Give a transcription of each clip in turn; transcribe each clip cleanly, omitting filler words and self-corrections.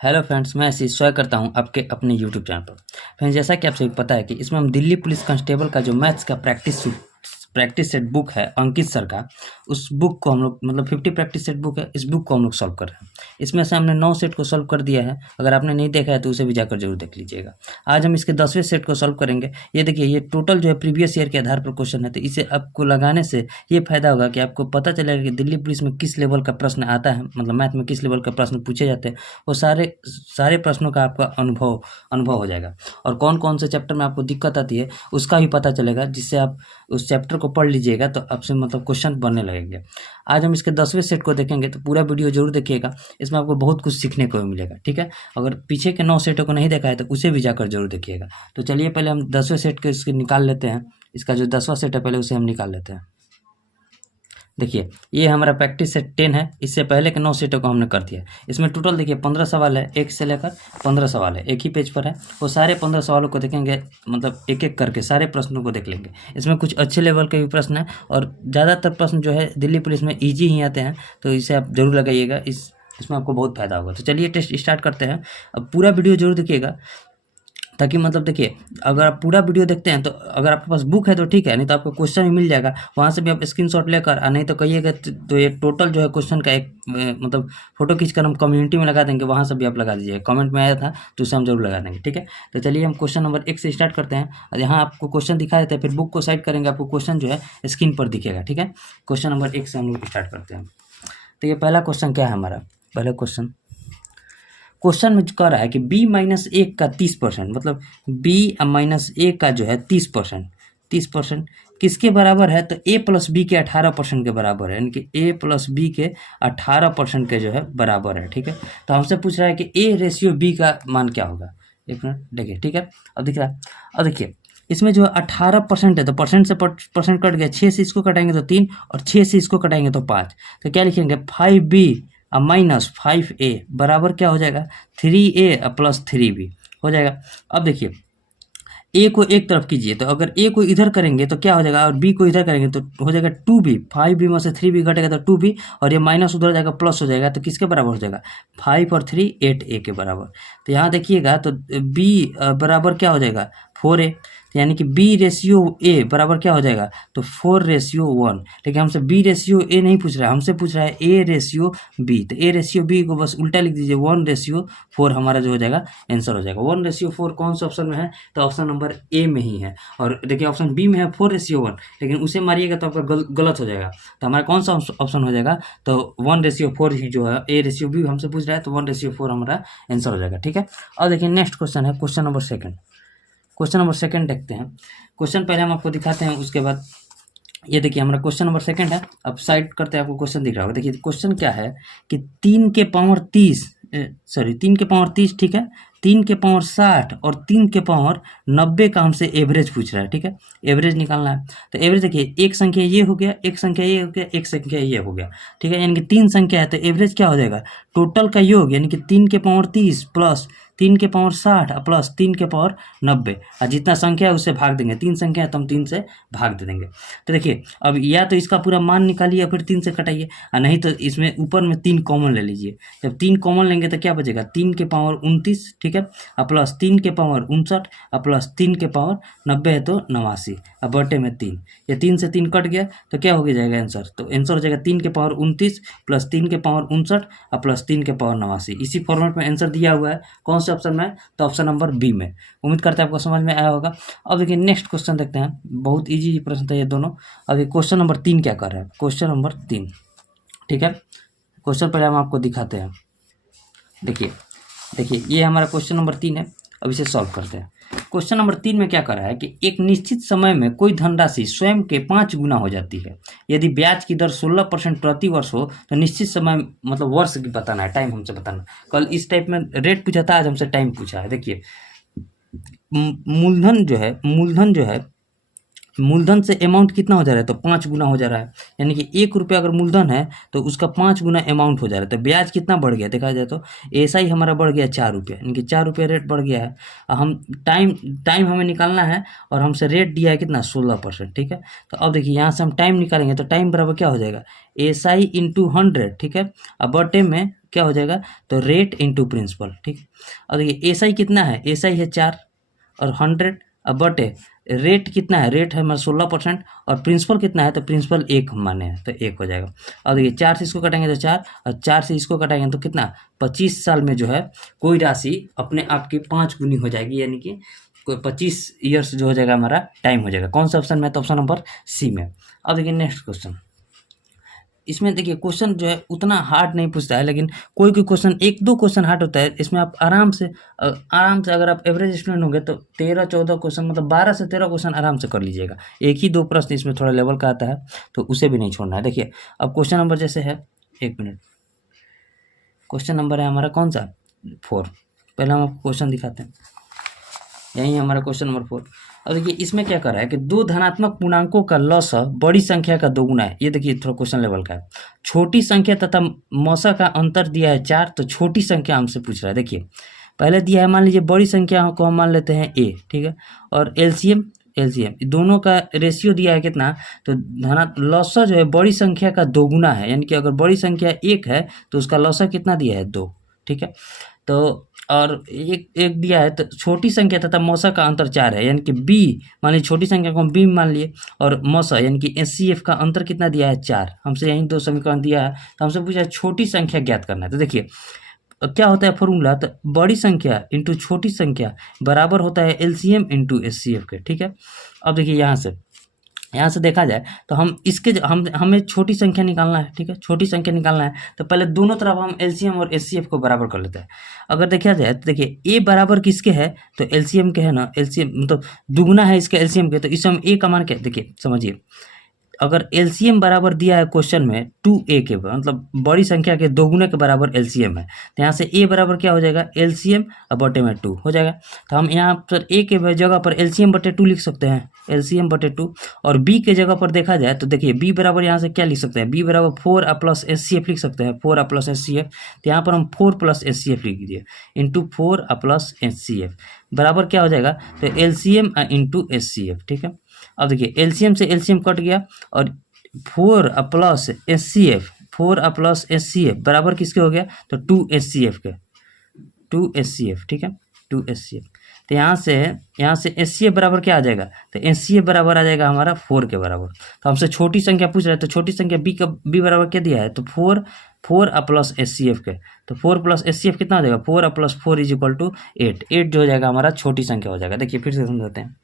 Hello friends, मैं आशीष स्वागत करता हूं आपके अपने यूट्यूब चैनल पर। फ्रेंड्स, जैसा कि आप सभी को पता है कि इसमें हम दिल्ली पुलिस कांस्टेबल का जो मैथ्स का प्रैक्टिस सेट बुक है अंकित सर का, उस बुक को हम लोग मतलब 50 प्रैक्टिस सेट बुक है, इस बुक को हम लोग सॉल्व कर रहे हैं। इसमें से हमने 9 सेट को सॉल्व कर दिया है। अगर आपने नहीं देखा है तो उसे भी जाकर जरूर देख लीजिएगा। आज हम इसके 10वें सेट को सॉल्व करेंगे। ये देखिए, ये टोटल जो है प्रीवियस ईयर के आधार पर क्वेश्चन है, तो इसे आपको लगाने से ये फायदा होगा कि आपको पता चलेगा कि दिल्ली पुलिस में किस लेवल का प्रश्न आता है, मतलब मैथ में किस लेवल का प्रश्न पूछे जाते हैं। वो सारे सारे प्रश्नों का आपका अनुभव हो जाएगा, और कौन कौन से चैप्टर में आपको दिक्कत आती है उसका भी पता चलेगा, जिससे आप उस चैप्टर को पढ़ लीजिएगा तो आपसे मतलब क्वेश्चन बनने लगेंगे। आज हम इसके 10वें सेट को देखेंगे, तो पूरा वीडियो जरूर देखिएगा। इसमें आपको बहुत कुछ सीखने को मिलेगा, ठीक है। अगर पीछे के 9 सेटों को नहीं देखा है तो उसे भी जाकर जरूर देखिएगा। तो चलिए पहले हम 10वें सेट के इसके निकाल लेते हैं। इसका जो 10वां सेट है पहले उसे हम निकाल लेते हैं। देखिए, ये हमारा प्रैक्टिस सेट 10 है। इससे पहले के 9 सेटों को हमने कर दिया। इसमें टोटल देखिए 15 सवाल है, 1 से लेकर 15 सवाल है, एक ही पेज पर है। वो सारे 15 सवालों को देखेंगे, मतलब एक एक करके सारे प्रश्नों को देख लेंगे। इसमें कुछ अच्छे लेवल के भी प्रश्न हैं, और ज़्यादातर प्रश्न जो है दिल्ली पुलिस में ईजी ही आते हैं, तो इसे आप जरूर लगाइएगा। इसमें आपको बहुत फायदा होगा। तो चलिए टेस्ट स्टार्ट करते हैं। अब पूरा वीडियो जरूर देखिएगा, ताकि मतलब देखिए, अगर आप पूरा वीडियो देखते हैं तो अगर आपके पास बुक है तो ठीक है, नहीं तो आपको क्वेश्चन ही मिल जाएगा, वहाँ से भी आप स्क्रीनशॉट लेकर, नहीं तो कहिएगा तो ये टोटल जो है क्वेश्चन का एक मतलब फोटो खींचकर हम कम्युनिटी में लगा देंगे, वहाँ से भी आप लगा दीजिए। कमेंट में आया था तो उसे हम जरूर लगा देंगे, ठीक है। तो चलिए हम क्वेश्चन नंबर 1 से स्टार्ट करते हैं। और यहाँ आपको क्वेश्चन दिखा देते हैं, फिर बुक को साइड करेंगे, आपको क्वेश्चन जो है स्क्रीन पर दिखेगा, ठीक है। क्वेश्चन नंबर 1 से हम लोग स्टार्ट करते हैं। तो ये पहला क्वेश्चन क्या है हमारा, पहला क्वेश्चन में कह रहा है कि b-1 का 30%, मतलब b-1 का जो है 30% किसके बराबर है, तो a प्लस बी के 18% के बराबर है, यानी कि a प्लस बी के 18% के जो है बराबर है, ठीक है। तो हमसे पूछ रहा है कि a रेशियो b का मान क्या होगा। एक मिनट देखिए, ठीक है। अब दिख रहा है, अब देखिए इसमें जो 18% है, तो परसेंट से परसेंट कट गया, 6 से इसको कटाएंगे तो 3, और 6 से इसको कटाएंगे तो 5। तो क्या लिखेंगे, 5b माइनस 5a बराबर क्या हो जाएगा, 3a प्लस 3b हो जाएगा। अब देखिए, a को एक तरफ कीजिए, तो अगर a को इधर करेंगे तो क्या हो जाएगा, और b को इधर करेंगे तो हो जाएगा 2b। 5b में से 3b घटेगा तो 2b, और ये माइनस उधर जाएगा प्लस हो जाएगा, तो किसके बराबर हो जाएगा, 5 और 3 8a के बराबर। तो यहाँ देखिएगा, तो b बराबर क्या हो जाएगा, 4a। तो यानी कि b रेशियो a बराबर क्या हो जाएगा, तो 4:1। लेकिन हमसे b रेशियो a नहीं पूछ रहा है, हमसे पूछ रहा है a रेशियो b। तो a रेशियो b को बस उल्टा लिख दीजिए, 1:4 हमारा जो हो जाएगा आंसर हो जाएगा। 1:4 कौन सा ऑप्शन में है, तो ऑप्शन नंबर ए में ही है। और देखिए ऑप्शन बी में है 4:1, लेकिन उसे मारिएगा तो आपका गलत हो जाएगा। तो हमारा कौन सा ऑप्शन हो जाएगा, तो 1:4 ही जो है, ए रेशियो बी हमसे पूछ रहा है, तो 1:4 हमारा आंसर हो जाएगा, ठीक है। और देखिए नेक्स्ट क्वेश्चन है क्वेश्चन नंबर 2। क्वेश्चन नंबर 2 देखते हैं। क्वेश्चन पहले हम आपको दिखाते हैं, उसके बाद ये देखिए हमारा क्वेश्चन नंबर 2 है। अब साइड करते हैं, आपको क्वेश्चन दिख रहा होगा। देखिए क्वेश्चन क्या है कि 3 के पावर 30, सॉरी 3 के पावर 30, ठीक है, 3 के पावर 60 और 3 के पावर 90 का हमसे एवरेज पूछ रहा है, ठीक है। एवरेज निकालना है। तो एवरेज देखिए, एक संख्या ये हो गया, एक संख्या ये हो गया, एक संख्या ये हो गया, ठीक है। यानी कि 3 संख्या है, तो एवरेज क्या हो जाएगा, टोटल का योग, यानी कि 3 के पावर 30 प्लस 3 के पावर 60 प्लस 3 के पावर 90, और जितना संख्या है उससे भाग देंगे। 3 संख्या है तो हम 3 से भाग दे देंगे। तो देखिए, अब या तो इसका पूरा मान निकालिए या फिर 3 से कटाइए, और नहीं तो इसमें ऊपर में 3 कॉमन ले लीजिए। जब 3 कॉमन लेंगे तो क्या बचेगा, 3 के पावर 29, ठीक है, और प्लस 3 के पावर 59, और प्लस 3 के पावर 90 है तो 89, और बटे में 3। ये 3 से 3 कट गया तो क्या हो जाएगा आंसर, तो आंसर हो जाएगा 3 के पावर 29 प्लस 3 के पावर 59 और प्लस 3 के पावर 89। इसी फॉर्मेट में आंसर दिया हुआ है। कौन से ऑप्शन में, तो ऑप्शन नंबर बी में। उम्मीद करते हैं आपको समझ में आया होगा। अब देखिए नेक्स्ट क्वेश्चन देखते हैं, बहुत इजी प्रश्न था ये दोनों। अब ये क्वेश्चन नंबर 3 क्या कर रहा है, क्वेश्चन नंबर 3, ठीक है। क्वेश्चन पहले हम आपको दिखाते हैं। देखिए ये हमारा क्वेश्चन नंबर 3 है। अब इसे सॉल्व करते हैं। क्वेश्चन नंबर 3 में क्या कर रहा है कि एक निश्चित समय में कोई धनराशि स्वयं के 5 गुना हो जाती है। यदि ब्याज की दर 16% प्रति वर्ष हो तो निश्चित समय, मतलब वर्ष की बताना है, टाइम हमसे बताना। कल इस टाइप में रेट पूछा था, आज हमसे टाइम पूछा है। देखिए मूलधन जो है मूलधन से अमाउंट कितना हो जा रहा है, तो 5 गुना हो जा रहा है। यानी कि 1 रुपया अगर मूलधन है तो उसका 5 गुना अमाउंट हो जा रहा है। तो ब्याज कितना बढ़ गया, देखा जाए तो ऐसा ही हमारा बढ़ गया 4 रुपया, यानी कि 4 रुपया रेट बढ़ गया है। हम टाइम हमें निकालना है, और हमसे रेट दिया है कितना, 16%, ठीक है। तो अब देखिए यहाँ से हम टाइम निकालेंगे, तो टाइम बराबर क्या हो जाएगा, SI × 100, ठीक है, और बटे में क्या हो जाएगा, तो रेट इंटू प्रिंसिपल, ठीक। अब देखिए एसआई कितना है, एसआई है 4 और 100 अब बटे रेट कितना है, रेट है हमारा 16% और प्रिंसिपल कितना है, तो प्रिंसिपल 1 माने हैं तो 1 हो जाएगा। अब देखिए 4 से इसको कटेंगे तो 4 और 4 से इसको कटेंगे तो कितना, 25 साल में जो है कोई राशि अपने आप की 5 गुनी हो जाएगी, यानी कि 25 ईयर्स जो हो जाएगा हमारा टाइम हो जाएगा। कौन सा ऑप्शन में, तो ऑप्शन नंबर सी में। अब देखिए नेक्स्ट क्वेश्चन, इसमें देखिए क्वेश्चन जो है उतना हार्ड नहीं पूछता है, लेकिन कोई कोई क्वेश्चन 1-2 क्वेश्चन हार्ड होता है। इसमें आप आराम से अगर आप एवरेज स्टूडेंट होंगे तो 13-14 क्वेश्चन, मतलब 12 से 13 क्वेश्चन आराम से कर लीजिएगा। 1 ही 2 प्रश्न इसमें थोड़ा लेवल का आता है, तो उसे भी नहीं छोड़ना है। देखिए अब क्वेश्चन नंबर जैसे है, 1 मिनट, क्वेश्चन नंबर है हमारा कौन सा, 4। पहले हम आपको क्वेश्चन दिखाते हैं, यही हमारा क्वेश्चन नंबर 4। अब देखिए इसमें क्या कर रहा है कि 2 धनात्मक पूर्णांकों का लॉसा बड़ी संख्या का दोगुना है। ये देखिए थोड़ा क्वेश्चन लेवल का है। छोटी संख्या तथा मौसा का अंतर दिया है 4, तो छोटी संख्या हमसे पूछ रहा है। देखिए पहले दिया है, मान लीजिए बड़ी संख्या को हम मान लेते हैं a, ठीक है, और एलसीएम दोनों का रेशियो दिया है कितना, तो लॉसा जो है बड़ी संख्या का दोगुना है, यानी कि अगर बड़ी संख्या 1 है तो उसका लॉसा कितना दिया है, 2, ठीक है। तो और एक दिया है, तो छोटी संख्या तथा मौसा का अंतर 4 है, यानी कि b, मान लीजिए छोटी संख्या को हम b मान लिए, और मौसा यानी कि एचसीएफ का अंतर कितना दिया है, 4। हमसे यही 2 समीकरण दिया है, तो हमसे पूछा है छोटी संख्या ज्ञात करना है। तो देखिए क्या होता है फॉर्मूला, तो बड़ी संख्या इंटू छोटी संख्या बराबर होता है एलसीएम इंटू एचसीएफ के, ठीक है। अब देखिए यहाँ से देखा जाए तो हम इसके हमें छोटी संख्या निकालना है, ठीक है, छोटी संख्या निकालना है, तो पहले दोनों तरफ हम एलसीएम और एचसीएफ को बराबर कर लेते हैं। अगर देखा जाए तो देखिए a बराबर किसके है, तो एलसीएम के है ना, एलसीएम मतलब दुगुना है इसके एलसीएम के, तो इस हम a का मान क्या, देखिए समझिए, अगर एलसीएम बराबर दिया है क्वेश्चन में 2a के, मतलब बड़ी संख्या के दोगुने के बराबर एलसीएम है, तो यहाँ से a बराबर क्या हो जाएगा, एलसीएम बटे में 2 हो जाएगा। तो हम यहाँ पर a के जगह पर एलसीएम बटे 2 लिख सकते हैं, एलसीएम बटे 2, और b के जगह पर देखा जाए तो देखिए b बराबर यहाँ से क्या लिख सकते हैं, b बराबर 4a प्लस एचसीएफ लिख सकते हैं, 4a प्लस एचसीएफ। तो यहाँ पर हम 4 प्लस एचसीएफ लिख दीजिए इंटू 4a प्लस एचसीएफ बराबर क्या हो जाएगा, तो एलसीएम इंटू एचसीएफ, ठीक है। अब देखिए एलसीएम से एलसीएम कट गया और 4 प्लस एचसीएफ, 4 प्लस एचसीएफ बराबर किसके हो गया, तो 2 एचसीएफ के, 2 एचसीएफ, ठीक है, 2 एचसीएफ। तो यहाँ से एचसीएफ बराबर क्या आ जाएगा, तो एचसीएफ बराबर आ जाएगा हमारा 4 के बराबर। तो हमसे छोटी संख्या पूछ रहा है, तो छोटी संख्या b बराबर क्या दिया है, तो 4 प्लस एचसीएफ के, तो 4 प्लस एचसीएफ कितना हो जाएगा, 4 प्लस 4 इज इक्वल टू 8 जो हो जाएगा हमारा छोटी संख्या हो जाएगा। देखिए फिर से समझाते हैं,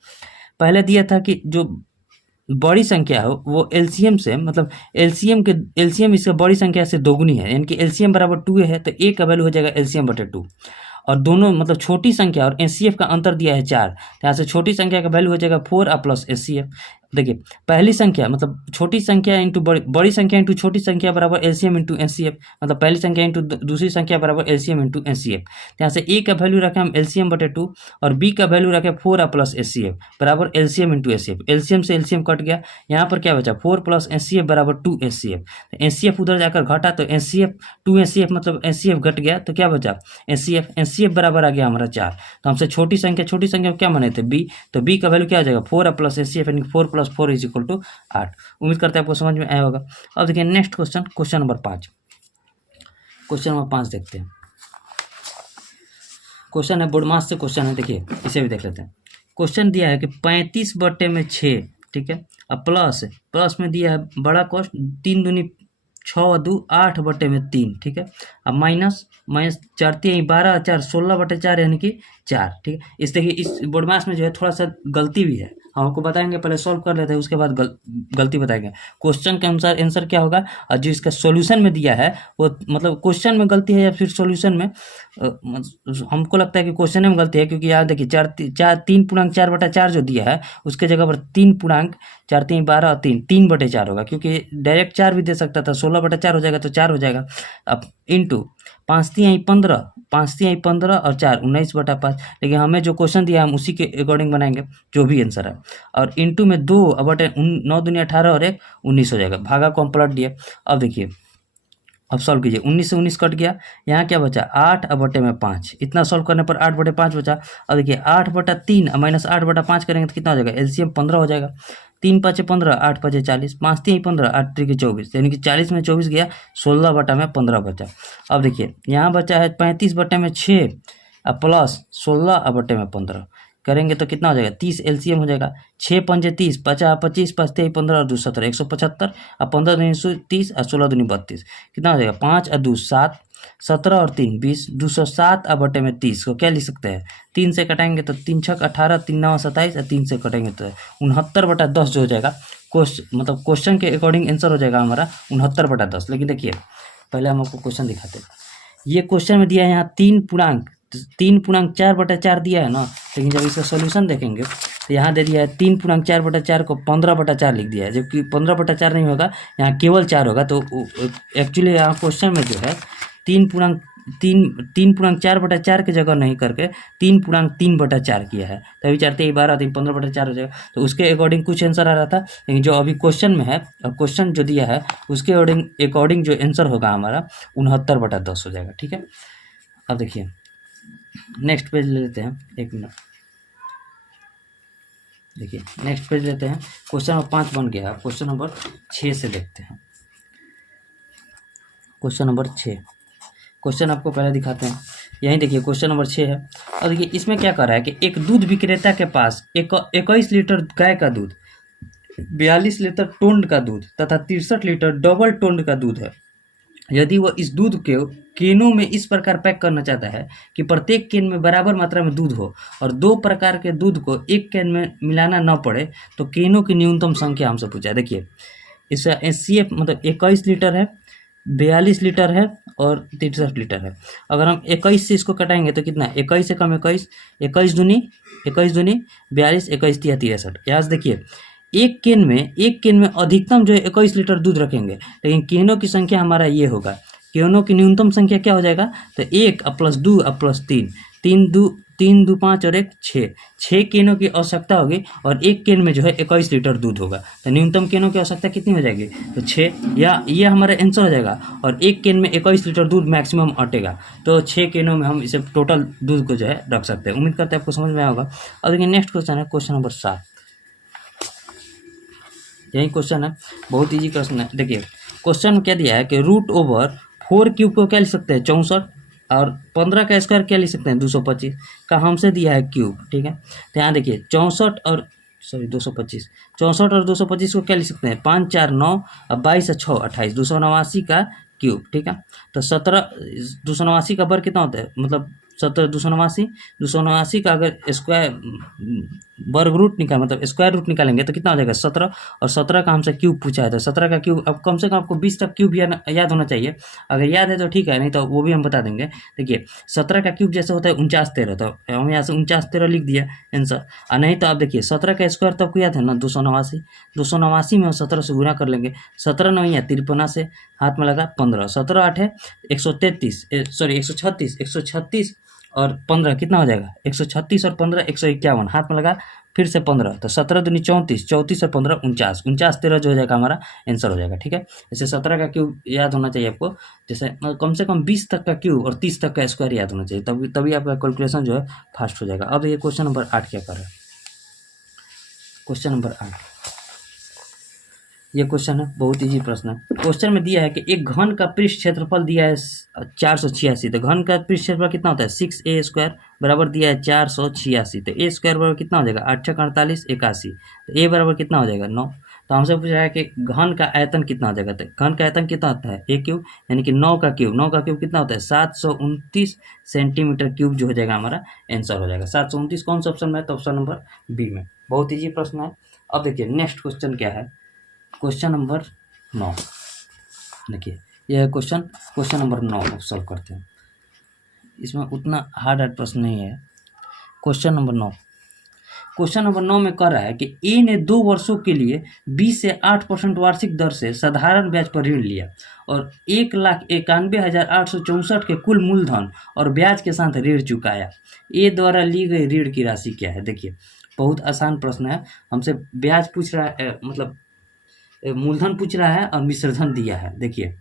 पहले दिया था कि जो बड़ी संख्या है वो एलसीएम से, मतलब एलसीएम इसका बड़ी संख्या से दोगुनी है, यानी कि एलसीएम बराबर 2 है, तो a का वैल्यू हो जाएगा एलसीएम बटे 2, और दोनों मतलब छोटी संख्या और एचसीएफ का अंतर दिया है 4, तो यहाँ से छोटी संख्या का वैल्यू हो जाएगा 4 प्लस एचसीएफ। देखिए पहली संख्या मतलब छोटी संख्या इंटू बड़ी संख्या इंटू छोटी संख्या बराबर एलसीएम इंटू एचसीएफ, मतलब पहली संख्या इंटू दूसरी संख्या बराबर एलसीएम इंटू एचसीएफ। यहाँ से a का वैल्यू रखें हम एलसीएम बटे 2 और b का वैल्यू रखें 4 प्लस एचसीएफ बराबर एलसीएम इंटू एचसीएफ। एलसीएम से एलसीएम कट गया, यहाँ पर क्या बचा 4 प्लस एचसीएफ बराबर 2 एचसीएफ। एचसीएफ उधर जाकर घटा तो एचसीएफ 2 एचसीएफ मतलब एचसीएफ घट गया, तो क्या बचा एचसीएफ बराबर आ गया हमारा 4। तो हमसे छोटी संख्या क्या माने थे b, तो b का वैल्यू क्या आ जाएगा 4 प्लस एचसीएफ यानी 4 प्लस 4 इज इक्वल टू 8। उम्मीद करते हैं आपको समझ में आया होगा। अब देखिए next question, question number 5। Question number 5 देखते हैं। क्वेश्चन है बोर्डमास से क्वेश्चन है, देखिए इसे भी देख लेते हैं। क्वेश्चन दिया है कि 35 बटे में 6, ठीक है, अब प्लस में दिया है बड़ा कॉस्ट 3 दूनी 6 और 2 8 बटे में 3, ठीक है, अब माइनस 4 3 12 4 16 बटे 4 यानी कि 4, ठीक है। इस देखिए इस बोर्डमास में जो है थोड़ा सा गलती भी है, हम आपको बताएंगे, पहले सॉल्व कर लेते हैं उसके बाद गलती बताएंगे। क्वेश्चन के अनुसार आंसर क्या होगा, और जो इसका सॉल्यूशन में दिया है वो मतलब क्वेश्चन में गलती है या फिर सॉल्यूशन में, हमको लगता है कि क्वेश्चन में गलती है, क्योंकि यहाँ देखिए 3 पूर्णांक 4 बटा 4 जो दिया है उसके जगह पर 3 पूर्णांक 4 3 12 और 3 बटे 4 होगा, क्योंकि डायरेक्ट 4 भी दे सकता था, 16 बटा 4 हो जाएगा तो 4 हो जाएगा। अब इंटू 5 3 15 और 4 19 बटा 5, लेकिन हमें जो क्वेश्चन दिया हम उसी के अकॉर्डिंग बनाएंगे जो भी आंसर है। और इंटू में 2 बटे 9 दूनी 18 और 1 19 हो जाएगा, भागा को हम पलट दिए। अब देखिए अब सॉल्व कीजिए, 19 से 19 कट गया, यहाँ क्या बचा 8 बटे में 5, इतना सॉल्व करने पर 8 बटे 5 बचा। अब देखिए 8 बटा 3 माइनस 8 बटा 5 करेंगे तो कितना हो जाएगा, एलसीएम 15 हो जाएगा। 3 5 15, 8 5 40, 5 3 15, 8 3 24, यानी कि 40 में 24 गया, 16 बटा में 15 बचा। अब देखिए यहाँ बचा है 35 बटे में 6 प्लस 16 बटे में 15 करेंगे तो कितना हो जाएगा, 30 एलसीएम हो जाएगा। 6 पंजे 30, 50 25, 5 3 15 और 2 17, 175 और 15 दूनी 30 और 16 दूनी 32, कितना हो जाएगा, 5 और 2 7, 17 और 3 20, 207 बटे में 30 को क्या लिख सकते हैं, 3 से कटाएंगे तो 3 6 18, 3 9 27 और 3 से कटेंगे तो 69/10 जो हो जाएगा। मतलब क्वेश्चन के अकॉर्डिंग आंसर हो जाएगा हमारा 69/10। लेकिन देखिए पहले हम आपको क्वेश्चन दिखाते हैं। ये क्वेश्चन में दिया है यहाँ 3.4/4 दिया है ना, लेकिन जब इसका सोल्यूशन देखेंगे तो यहाँ दे दिया है 3.4/4 को 15/4 लिख दिया है, जबकि 15/4 नहीं होगा, यहाँ केवल 4 होगा। तो एक्चुअली यहाँ क्वेश्चन में जो है 3.4/4 की जगह नहीं करके 3.3/4 किया है, तभी 4 3 12 3 15/4 हो जाएगा। तो उसके अकॉर्डिंग कुछ आंसर आ रहा था, लेकिन जो अभी क्वेश्चन में है, क्वेश्चन जो दिया है उसके अकॉर्डिंग जो आंसर होगा हमारा 69/10 हो जाएगा। ठीक है, अब देखिए नेक्स्ट पेज ले लेते हैं, 1 मिनट। देखिए नेक्स्ट पेज लेते हैं, क्वेश्चन नंबर 5 बन गया। क्वेश्चन नंबर 6 से देखते हैं। क्वेश्चन नंबर 6, क्वेश्चन आपको पहले दिखाते हैं। यहीं देखिए क्वेश्चन नंबर 6 है, और देखिए इसमें क्या कर रहा है कि एक दूध विक्रेता के पास 21 लीटर गाय का दूध, 42 लीटर टोंड का दूध तथा 63 लीटर डबल टोंड का दूध है। यदि वह इस दूध के केनों में इस प्रकार पैक करना चाहता है कि प्रत्येक केन में बराबर मात्रा में दूध हो और 2 प्रकार के दूध को एक केन में मिलाना न पड़े, तो केनों की न्यूनतम संख्या हमसे पूछा है। देखिए इसका एचसीएफ मतलब 21 लीटर है, 42 लीटर है और 63 लीटर है। अगर हम 21 से इसको कटाएंगे तो कितना, 21 से कम 21, 21 दूनी 42, 21 तिया 63। यहाँ से देखिए एक केन में अधिकतम जो है 21 लीटर दूध रखेंगे, लेकिन केनों की संख्या हमारा ये होगा। केनों की न्यूनतम संख्या क्या हो जाएगा, तो 1 + 2 + 3, 3 2 5 और 1 6 केनों की आवश्यकता होगी, और एक केन में जो है 21 लीटर दूध होगा। तो न्यूनतम केनों की आवश्यकता कितनी हो जाएगी, तो 6, या ये हमारा आंसर हो जाएगा। और एक केन में 21 लीटर दूध मैक्सिमम अटेगा, तो 6 केनों में हम इसे टोटल दूध को जो है रख सकते हैं। उम्मीद करते हैं आपको समझ में आया होगा। और देखिए नेक्स्ट क्वेश्चन है, क्वेश्चन नंबर 7। यही क्वेश्चन है, बहुत इजी क्वेश्चन है। देखिए क्वेश्चन में क्या दिया है कि √4 क्यूब को क्या लिख सकते हैं, 64, और 15 का स्क्वायर क्या लिख सकते हैं, 225 का हमसे दिया है क्यूब। ठीक है, तो यहाँ देखिए 225 और 225 को क्या लिख सकते हैं, 5 4 9 और 22 और 6 28, 289 का क्यूब। ठीक है, तो 17 289 का वर्ग कितना होता है, मतलब 17 289 का अगर स्क्वायर वर्ग रूट मतलब स्क्वायर रूट निकालेंगे तो कितना हो जाएगा, 17, और 17 का हमसे क्यूब पूछा है। तो 17 का क्यूब, अब कम से कम आपको 20 तक क्यूब याद होना चाहिए। अगर याद है तो ठीक है, नहीं तो वो भी हम बता देंगे। देखिए 17 का क्यूब जैसे होता है 49 13, तो हम यहाँ से 49 13 लिख दिया आंसर। और नहीं तो आप देखिए 17 का स्क्वायर तो आपको याद है ना, 289 में हम 17 से गुना कर लेंगे। 17 9 या 53 से हाथ में लगा 15, 17 8 है 136 और 15 कितना हो जाएगा, 136 और 15 151, हाथ में लगा फिर से 15, तो 17 दूनी 34, 34 और 15 49, 49 13 जो हो जाएगा हमारा आंसर हो जाएगा। ठीक है, जैसे 17 का क्यूब याद होना चाहिए आपको, जैसे कम से कम 20 तक का क्यूब और 30 तक का स्क्वायर याद होना चाहिए, तभी आपका कैलकुलेशन जो है फास्ट हो जाएगा। अब ये क्वेश्चन नंबर 8 क्या कर रहा है, क्वेश्चन नंबर 8, ये क्वेश्चन है, बहुत इजी प्रश्न है। क्वेश्चन में दिया है कि एक घन का पृष्ठ क्षेत्रफल दिया है 486, तो घन का पृष्ठ क्षेत्रफल कितना होता है, 6a² बराबर दिया है 486, तो a² बराबर कितना हो जाएगा, 8 48 81, तो a बराबर कितना हो जाएगा 9। तो हमसे पूछ रहा है कि घन का आयतन कितना हो जाएगा, तो घन का आयतन कितना होता है a क्यूब, यानी कि 9 का क्यूब कितना होता है, 729 सेंटीमीटर क्यूब जो हो जाएगा हमारा आंसर हो जाएगा। 729 कौन सा ऑप्शन में है, तो ऑप्शन नंबर बी में। बहुत ईजी प्रश्न है। अब देखिए नेक्स्ट क्वेश्चन क्या है, क्वेश्चन नंबर 9। देखिए यह क्वेश्चन नंबर 9 सॉल्व करते हैं। इसमें उतना हार्ड प्रश्न नहीं है। क्वेश्चन नंबर 9 में कह रहा है कि ए ने 2 वर्षों के लिए 20 से 8% वार्षिक दर से साधारण ब्याज पर ऋण लिया और 1,91,864 के कुल मूलधन और ब्याज के साथ ऋण चुकाया। ए द्वारा ली गई ऋण की राशि क्या है। देखिए बहुत आसान प्रश्न है, हमसे ब्याज पूछ रहा है, मतलब मूलधन पूछ रहा है और मिश्रधन दिया है। देखिए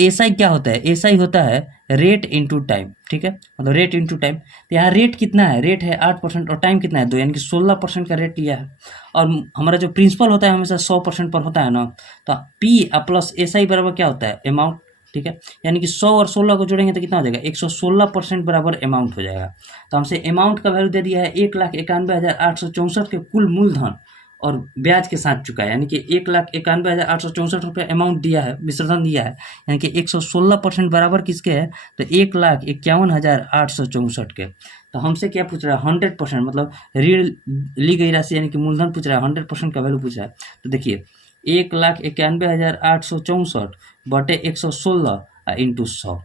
एसआई क्या होता है, एसआई होता है रेट इंटू टाइम, ठीक है, मतलब रेट इंटू टाइम। तो यहाँ रेट कितना है, रेट है 8% और टाइम कितना है 2, यानी कि 16% का रेट लिया है। और हमारा जो प्रिंसिपल होता है हमेशा 100% पर होता है ना, तो पी प्लस एसआई बराबर क्या होता है, अमाउंट, ठीक है। यानी कि 100 और 16 को जोड़ेंगे तो कितना हो जाएगा, 116% बराबर अमाउंट हो जाएगा। तो हमसे अमाउंट का वैल्यू दे दिया है 1,91,864 के कुल मूलधन और ब्याज के साथ चुका है, यानी कि 1,91,864 रुपये अमाउंट दिया है, मिश्रधन दिया है, यानी कि 116% बराबर किसके है, तो 1,51,864 के। तो हमसे क्या पूछ रहा है, 100%, मतलब ऋण ली गई राशि यानी कि मूलधन पूछ रहा है, 100% का वैल्यू पूछ रहा है। तो देखिए 1,91,864 बटे 116 इंटू 100,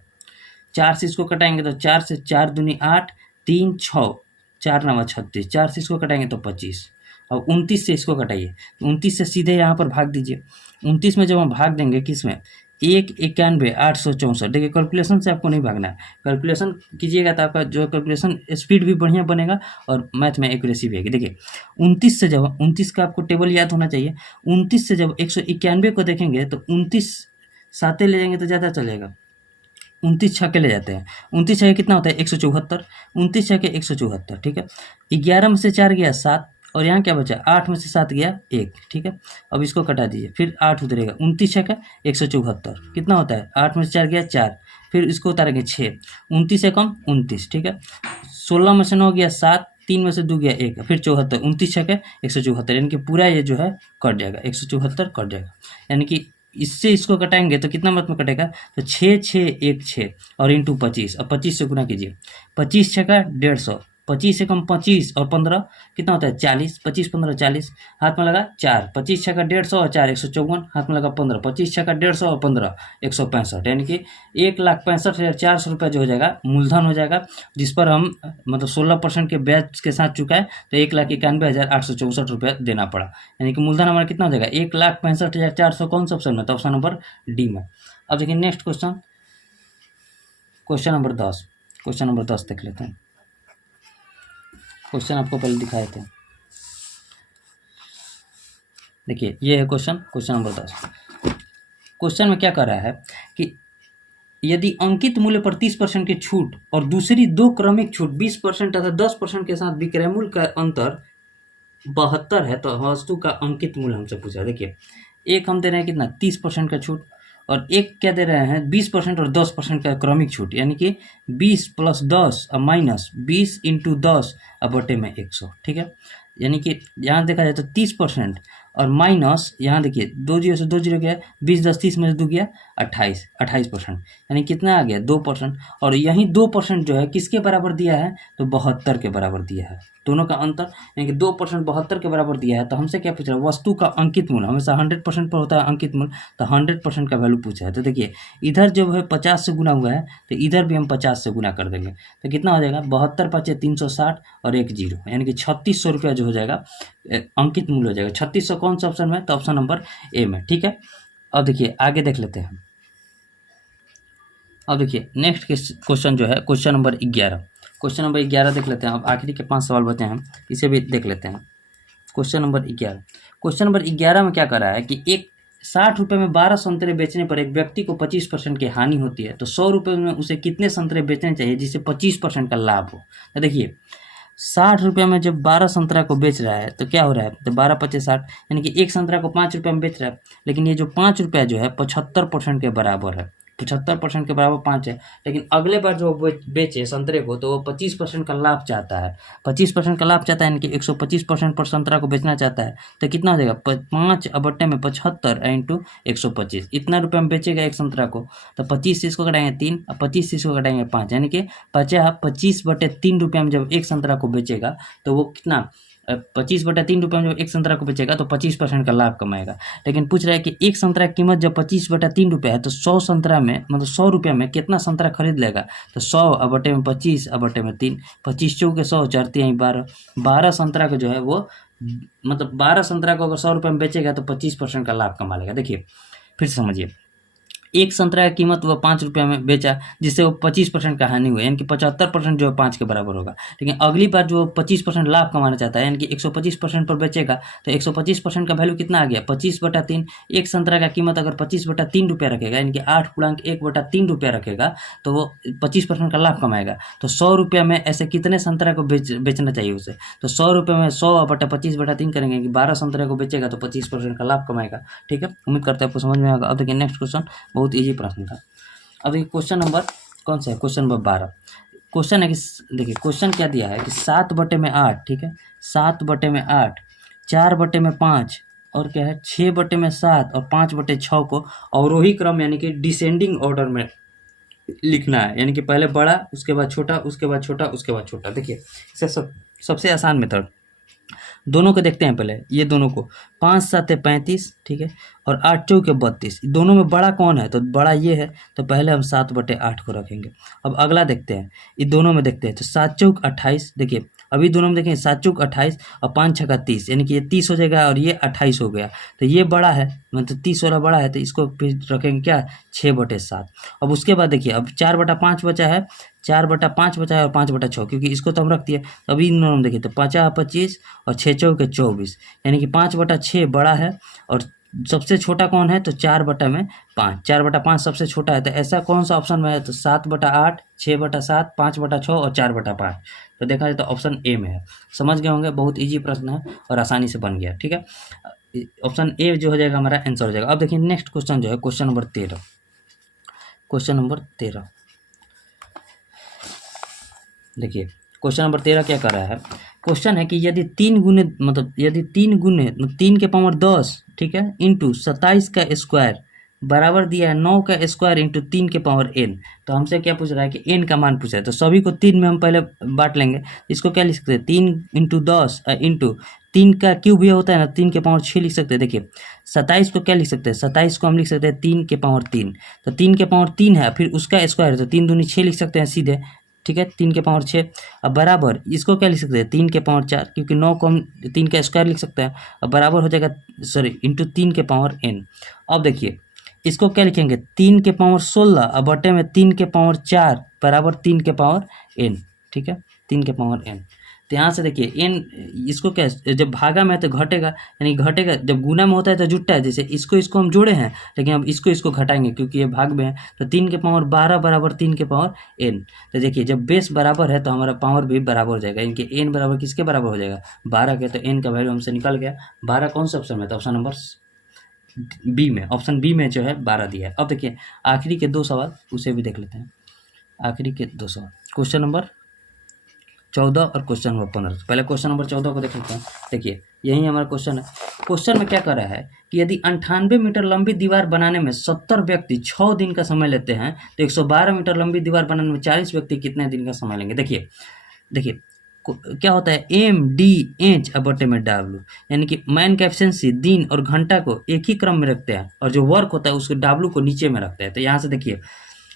4 से इसको कटाएंगे तो 4 से 4 दूनी 8, 3 6, 4 नवा 36, 4 से इसको कटाएंगे तो 25, और 29 से इसको कटाइए, 29 से सीधे यहाँ पर भाग दीजिए। 29 में जब हम भाग देंगे किस में, 1,91,864, देखिए कैलकुलेशन से आपको नहीं भागना है, कैलकुलेशन कीजिएगा तो आपका जो कैलकुलेशन स्पीड भी बढ़िया बनेगा और मैथ में एक्यूरेसी भी आएगी। देखिए 29 से जब 29 का आपको टेबल याद होना चाहिए, 29 से जब 191 को देखेंगे तो 29 साते ले जाएंगे तो ज़्यादा चलेगा, 29 छक्के ले जाते हैं, 29 छक्के कितना होता है 174, 29 छक्के 174, ठीक है। 11 में से 4 गया 7, और यहाँ क्या बचा 8 में से 7 गया 1, ठीक है। अब इसको कटा दीजिए, फिर 8 उतरेगा, 29 छक्का 174 कितना होता है, 8 में से 4 गया 4, फिर इसको उतारेंगे 6, 29 से कम 29, ठीक है। 16 में से 9 गया 7, 3 में से 2 गया 1, फिर 74, 29 छक्के 174, यानी कि पूरा ये जो है कट जाएगा, 174 कट जाएगा, यानी कि इससे इसको कटाएंगे तो कितना मत में कटेगा, तो 6 6 1 6 और इंटू 25, अब 25 से गुना कीजिए, 25 छक्का 150, 25 से कम 25 और 15 कितना होता है 40, 25 15 40, हाथ में लगा 4, 25 छक्का 150 और 4 154, हाथ में लगा 15, 25 छक्का 150 और 15 165, यानी कि 1,65,400 रुपये जो हो जाएगा मूलधन हो जाएगा, जिस पर हम मतलब 16% के ब्याज के साथ चुका है, तो 1,91,864 रुपये देना पड़ा, यानी कि मूलधन हमारा कितना हो जाएगा 1,65,400, कौन सा ऑप्शन में, तो ऑप्शन नंबर डी में। अब देखिए next question, question number 10, question number 10 देख लेते हैं। क्वेश्चन आपको पहले दिखाए थे, देखिए ये है क्वेश्चन, क्वेश्चन नंबर 10। क्वेश्चन में क्या कर रहा है कि यदि अंकित मूल्य पर 30% की छूट और दूसरी दो क्रमिक छूट 20% तथा 10% के साथ विक्रय मूल्य का अंतर 72 है, तो वस्तु का अंकित मूल्य हमसे पूछा। देखिए एक हम दे रहे हैं कितना 30% का छूट, और एक क्या दे रहे हैं 20% और 10% का क्रमिक छूट, यानी कि 20 + 10 और माइनस 20 × 10 बटे में 100, ठीक है। यानी कि यहाँ देखा जाए तो 30% और माइनस यहाँ देखिए 2 0 से 2 0 गया, 20 10 30 में से 2 गया 28%, यानी कितना आ गया 2%, और यही 2% जो है किसके बराबर दिया है, तो 72 के बराबर दिया है, दोनों का अंतर, यानी कि 2% 72 के बराबर दिया है। तो हमसे क्या पूछ रहा है, वस्तु का अंकित मूल्य, हमेशा 100% पर होता है अंकित मूल्य, तो 100% का वैल्यू पूछा है। तो देखिए इधर जो है 50 से गुना हुआ है, तो इधर भी हम 50 से गुना कर देंगे, तो कितना हो जाएगा 72 × 5 = 360 और 1 0, यानी कि 3600 रुपया जो हो जाएगा अंकित मूल्य हो जाएगा। 3600 कौन सा ऑप्शन में, तो ऑप्शन नंबर ए में, ठीक है। अब देखिए आगे देख लेते हैं। अब देखिए नेक्स्ट क्वेश्चन जो है क्वेश्चन नंबर 11, क्वेश्चन नंबर 11 देख लेते हैं। अब आखिरी के 5 सवाल बचे हैं, इसे भी देख लेते हैं। क्वेश्चन नंबर 11, क्वेश्चन नंबर 11 में क्या कर रहा है कि एक 60 रुपये में 12 संतरे बेचने पर एक व्यक्ति को 25% की हानि होती है, तो 100 रुपये में उसे कितने संतरे बेचने चाहिए जिससे 25% का लाभ हो। तो देखिए 60 रुपये में जब 12 संतरा को बेच रहा है तो क्या हो रहा है, तो 12 × 5 = 60, यानी कि एक संतरा को 5 रुपये में बेच रहा है, लेकिन ये जो 5 रुपया जो है 75% के बराबर है, 75% के बराबर 5 है, लेकिन अगले बार जो बेचे संतरे को तो वो 25% का लाभ चाहता है, 25% का लाभ चाहता है, यानी कि 125% पर संतरा को बेचना चाहता है, तो कितना हो जाएगा 5 बटे में 75 × 125, इतना रुपये में बेचेगा एक संतरा को, तो 25 से इसको कटाएंगे 3 और 25 से इसको कटाएंगे 5, यानी कि 25 बटे 3 रुपये में जब एक संतरा को बेचेगा तो वो कितना 25 बटे 3 रुपये में जब एक संतरा को बेचेगा तो 25% का लाभ कमाएगा। लेकिन पूछ रहा है कि एक संतरा की कीमत जब 25 बटे 3 रुपये है तो 100 संतरा में मतलब 100 रुपये में कितना संतरा खरीद लेगा, तो 100 बटे में 25 बटे में 3, 25 चौके 100 4 3 12, 12 संतरा को जो है वो मतलब 12 संतरा को अगर 100 रुपये में बेचेगा तो 25% का लाभ कमा लेगा। देखिए फिर से समझिए, एक संतरा की कीमत वो 5 रुपये में बेचा, जिससे वो 25% का हानि हुआ, यानी कि 75% जो है 5 के बराबर होगा। लेकिन अगली बार जो 25% लाभ कमाना चाहता है, यानी कि 125% पर बेचेगा, तो 125% का वैल्यू कितना आ गया, 25/3। एक संतरा का कीमत अगर 25/3 रुपया रखेगा, यानी कि 8×1/3 रुपया रखेगा, तो वो 25% का लाभ कमाएगा। तो 100 रुपया में ऐसे कितने संतरा को बेचना चाहिए उसे? तो 100 रुपये में 100/25/3 करेंगे कि 12 संतरे को बेचेगा तो 25% का लाभ कमाएगा। ठीक है, उम्मीद करते हैं आपको समझ में आएगा। अब देखिए नेक्स्ट क्वेश्चन, बहुत ईजी प्रश्न था। अब देखिए क्वेश्चन नंबर कौन सा है, क्वेश्चन नंबर 12। क्वेश्चन है कि देखिए क्वेश्चन क्या दिया है कि 7/8, ठीक है, 7/8, 4/5 और क्या है 6/7 और 5/6 को अवरोही क्रम यानी कि डिसेंडिंग ऑर्डर में लिखना है, यानी कि पहले बड़ा, उसके बाद छोटा, उसके बाद छोटा, उसके बाद छोटा। देखिए सबसे आसान मेथड, दोनों को देखते हैं पहले, ये दोनों को 5 7 35, ठीक है, और 8 चौके 32, दोनों में बड़ा कौन है, तो बड़ा ये है, तो पहले हम 7/8 को रखेंगे। अब अगला देखते हैं, ये दोनों में देखते हैं, तो 7 चौक 28, देखिए अभी दोनों में देखें 7 चौक 28 और 5 छक्का 30, यानी कि ये 30 हो जाएगा और ये 28 हो गया, तो ये बड़ा है, मतलब 30 वाला बड़ा है, तो इसको फिर रखेंगे क्या 6/7। अब उसके बाद देखिए अब 4/5 बचा है, 4/5 बचा है और 5/6, क्योंकि इसको तो हम रख दिए। अभी इन दोनों में देखिए तो 5×25 और 6 चौके 24, यानी कि 5/6 बड़ा है और सबसे छोटा कौन है, तो 4/5, 4/5 सबसे छोटा है, तो ऐसा कौन सा ऑप्शन में है, तो 7/8, 6/7, 5/6 और 4/5। तो देखा जाए तो ऑप्शन ए में है। समझ गए होंगे, बहुत इजी प्रश्न है और आसानी से बन गया। ठीक है, ऑप्शन ए जो हो जाएगा हमारा आंसर हो जाएगा। अब देखिए नेक्स्ट क्वेश्चन जो है क्वेश्चन नंबर 13, क्वेश्चन नंबर 13 देखिए क्वेश्चन नंबर 13 क्या कर रहा है, क्वेश्चन है कि यदि 3 गुने मतलब यदि 3 गुने 3 के पावर 10, ठीक है, इंटू 27 का स्क्वायर बराबर दिया है 9 का स्क्वायर इंटू 3 के पावर n, तो हमसे क्या पूछ रहा है कि n का मान पूछ रहा है। तो सभी को 3 में हम पहले बांट लेंगे, इसको क्या लिख सकते हैं 3 × 10 इंटू 3 का क्यूब ये होता है ना, 3 के पावर 6 लिख सकते हैं। देखिए 27 को क्या लिख सकते हैं, 27 को हम लिख सकते हैं 3 के पावर 3, तो 3 के पावर 3 है, फिर उसका स्क्वायर है तो 3 दूनी 6 लिख सकते हैं सीधे। ठीक है, 3 के पावर 6। अब बराबर इसको क्या लिख सकते हैं 3 के पावर 4, क्योंकि 9 को हम 3 का स्क्वायर लिख सकते हैं। अब बराबर हो जाएगा सॉरी इंटू 3 के पावर n। अब देखिए इसको क्या लिखेंगे 3 के पावर 16 और बटे में 3 के पावर 4 बराबर 3 के पावर n। ठीक है, 3 के पावर n। तो यहाँ से देखिए n, इसको क्या जब भागा में है तो घटेगा, यानी घटेगा, जब गुना में होता है तो जुटता है। जैसे इसको हम जोड़े हैं, लेकिन अब इसको घटाएंगे क्योंकि ये भाग में है, तो 3 के पावर 12 बराबर 3 के पावर n। तो देखिए जब बेस बराबर है तो हमारा पावर भी बराबर हो जाएगा, इनके n बराबर किसके बराबर हो जाएगा 12 के, तो n का वैल्यू हमसे निकल गया 12। कौन सा ऑप्शन में, तो ऑप्शन नंबर बी में, ऑप्शन बी में जो है 12 दिया है। अब देखिए आखिरी के 2 सवाल उसे भी देख लेते हैं, आखिरी के 2 सवाल, क्वेश्चन नंबर 14 और क्वेश्चन नंबर 15। पहले क्वेश्चन नंबर 14 को देख लेते हैं। देखिए यही हमारा क्वेश्चन है। क्वेश्चन में क्या कर रहा है कि यदि 98 मीटर लंबी दीवार बनाने में 70 व्यक्ति 6 दिन का समय लेते हैं, तो 112 मीटर लंबी दीवार बनाने में 40 व्यक्ति कितने दिन का समय लेंगे। देखिए क्या होता है एम डी एच बटे में डब्ल्यू, यानी कि मैन का एफिशिएंसी दिन और घंटा को एक ही क्रम में रखते हैं और जो वर्क होता है उसको डब्ल्यू को नीचे में रखते हैं। तो यहाँ से देखिए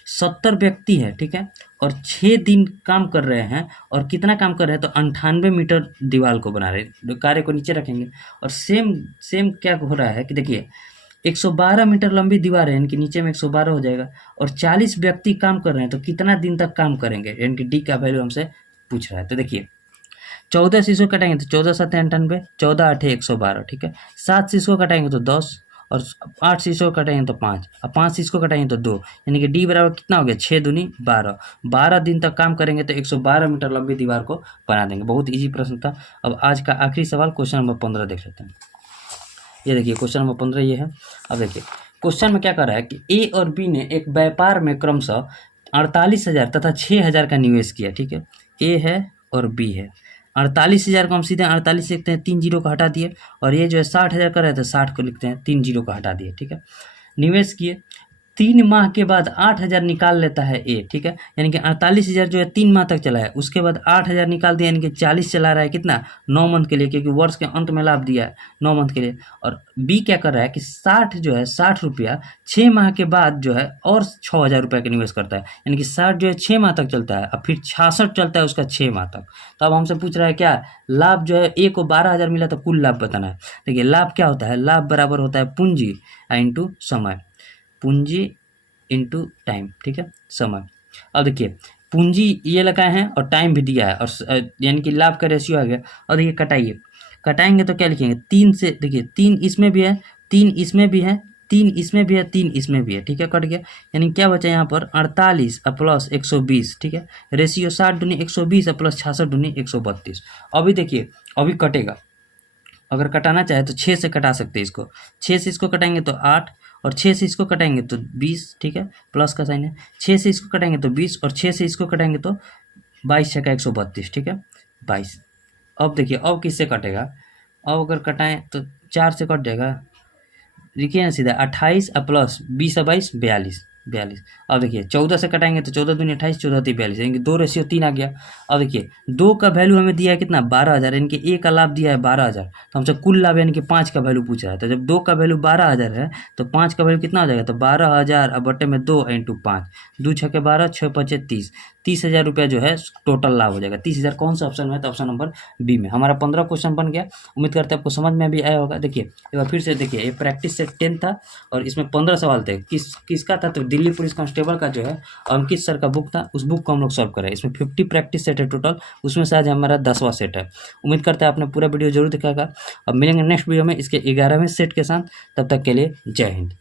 70 व्यक्ति है, ठीक है, और 6 दिन काम कर रहे हैं, और कितना काम कर रहे हैं, तो 98 मीटर दीवार को बना रहे हैं, कार्य को नीचे रखेंगे। और सेम क्या हो रहा है कि देखिए 112 मीटर लंबी दीवार है, इनके नीचे में 112 हो जाएगा, और 40 व्यक्ति काम कर रहे हैं, तो कितना दिन तक काम करेंगे, यानी डी का वैल्यू हमसे पूछ रहा है। तो देखिए 14 से इसको कटाएंगे तो 14 7 98, 14 8 112, ठीक है, 7 से इसको कटाएंगे तो 10, और 8 से इसको कटाएंगे तो 5, और 5 से इसको कटाएंगे तो 2, यानी कि डी बराबर कितना हो गया 6 दूनी 12। 12 दिन तक काम करेंगे तो 112 मीटर लंबी दीवार को बना देंगे। बहुत ईजी प्रश्न था। अब आज का आखिरी सवाल क्वेश्चन नंबर 15 देख लेते हैं। ये देखिए क्वेश्चन नंबर 15 ये है। अब देखिए क्वेश्चन में क्या कर रहा है कि ए और बी ने एक व्यापार में क्रमशः 48,000 तथा 6,000 का निवेश किया। ठीक है, ए है और बी है। 48,000 को हम सीधे 48 लिखते हैं, 3 जीरो को हटा दिए, और ये जो है 60,000 का रहे तो 60 को लिखते हैं, 3 जीरो को हटा दिए। ठीक है, निवेश किए, 3 माह के बाद 8,000 निकाल लेता है ए। ठीक है, यानी कि 48,000 जो है 3 माह तक चला है, उसके बाद 8,000 निकाल दिया, यानी कि 40 चला रहा है, कितना 9 मंथ के लिए, क्योंकि वर्ष के अंत में लाभ दिया है 9 मंथ के लिए। और बी क्या कर रहा है कि 60 जो है 60 रुपया 6 माह के बाद जो है और 6,000 रुपये का निवेश करता है, यानी कि 60 जो है 6 माह तक चलता है, और फिर 66 चलता है उसका 6 माह तक। तो अब हमसे पूछ रहा है क्या लाभ जो है ए को 12,000 मिला तो कुल लाभ बताना है। देखिए लाभ क्या होता है, लाभ बराबर होता है पूंजी इंटू समय, पूंजी इंटू टाइम, ठीक है, समय। अब देखिए पूंजी ये लगाए हैं और टाइम भी दिया है और यानी कि लाभ का रेशियो आ गया। और देखिए कटाइए, कटाएंगे तो क्या लिखेंगे, 3 से, देखिए 3 इसमें भी है, 3 इसमें भी है, 3 इसमें भी है, 3 इसमें भी है, ठीक है, कट गया। यानी क्या बचा यहाँ पर 48 प्लस 120, ठीक है, रेशियो 60 दूनी 120 प्लस 66 दूनी 132। अभी देखिए अभी कटेगा, अगर कटाना चाहे तो 6 से कटा सकते हैं इसको, 6 से इसको कटाएंगे तो 8 और 6 से इसको कटाएंगे तो 20, ठीक है, प्लस का साइन है, 6 से इसको कटाएंगे तो 20 और 6 से इसको कटाएंगे तो 22 छक्का 132, ठीक है, 22। अब देखिए अब किससे कटेगा, अब अगर कटाएं तो 4 से कट जाएगा, देखिए ना सीधा 28 प्लस 20 और 22 42, 42। अब देखिए 14 से कटाएंगे तो 14 दूनी 28, 14 तीन 42, यानी कि 2 रेशियो 3 आ गया। अब देखिए 2 का वैल्यू हमें दिया है कितना 12,000, यानी कि ए का लाभ दिया है 12,000, तो हमसे कुल लाभ यानी कि 5 का वैल्यू पूछ रहा है। तो जब 2 का वैल्यू 12,000 है तो 5 का वैल्यू कितना हो जाएगा, तो 12,000 अब बटे में 2 इंटू 5, 2 छक्के 12, 6 पचे 30, 30,000 रुपया जो है टोटल लाभ हो जाएगा। 30,000 कौन सा ऑप्शन में है, तो ऑप्शन नंबर बी में। हमारा 15 क्वेश्चन बन गया, उम्मीद करते हैं आपको समझ में भी आया होगा। देखिए एक बार फिर से देखिए, ये प्रैक्टिस सेट 10 था और इसमें 15 सवाल थे, किसका था, तो दिल्ली पुलिस कांस्टेबल का जो है अंकित सर का बुक था, उस बुक को हम लोग सॉल्व करें। इसमें 50 प्रैक्टिस सेट है टोटल, उसमें से आज हमारा 10वां सेट है। उम्मीद करते हैं आपने पूरा वीडियो जरूर देखा। अब मिलेंगे नेक्स्ट वीडियो में इसके 11वें सेट के साथ, तब तक के लिए जय हिंद।